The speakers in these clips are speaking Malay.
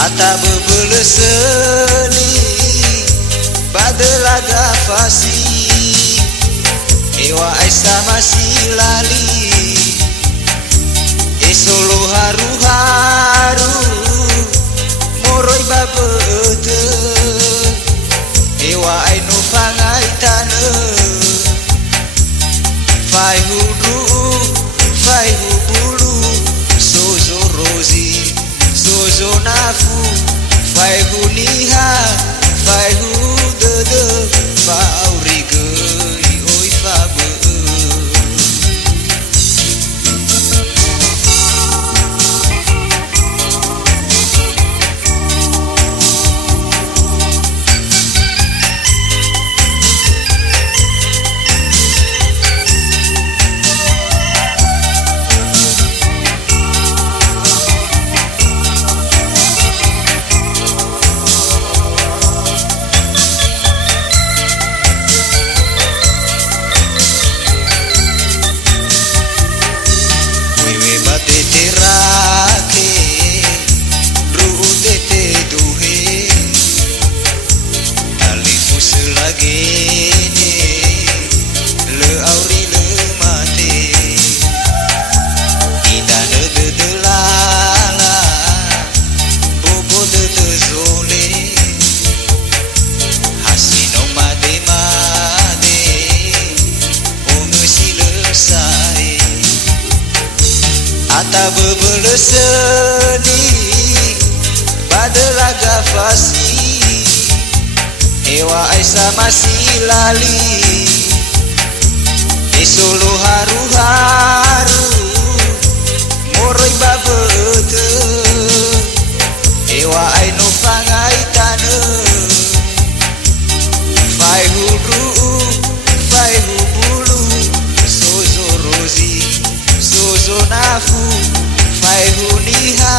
Ata bebeleseli badelaga fasi ewa aisa masih lali esolo haru-haru moroi babete ewa aino fangai tane fai hudu fai hubulu sozo rozi sozo nafu fai huniha fai hudede faurige oi fabe Ata bebeleseni badelaga fasi ewa aisa masih lali esolo haru-haru moroi babete ewa aino fangai tane fai hudu fai hubulu sozo rozi sozo nafu fai huniha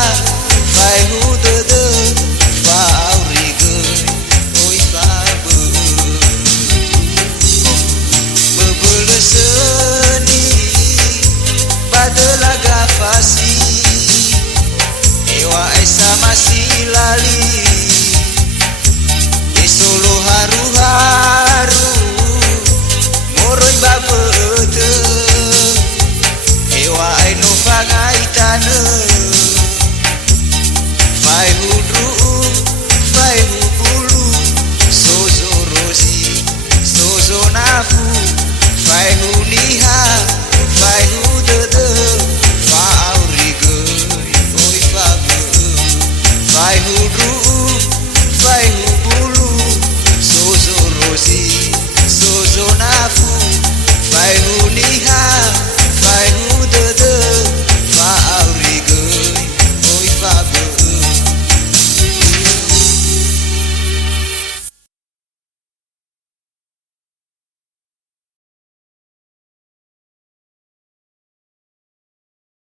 fai hudede faurige oi fabe bebeleseni badelaga fasi ewa aisa masih lali esolo haru-haru moroi babete ewa aino fangai tane fai hudru fai hubulu sozo rozi sozo nafu fai hunu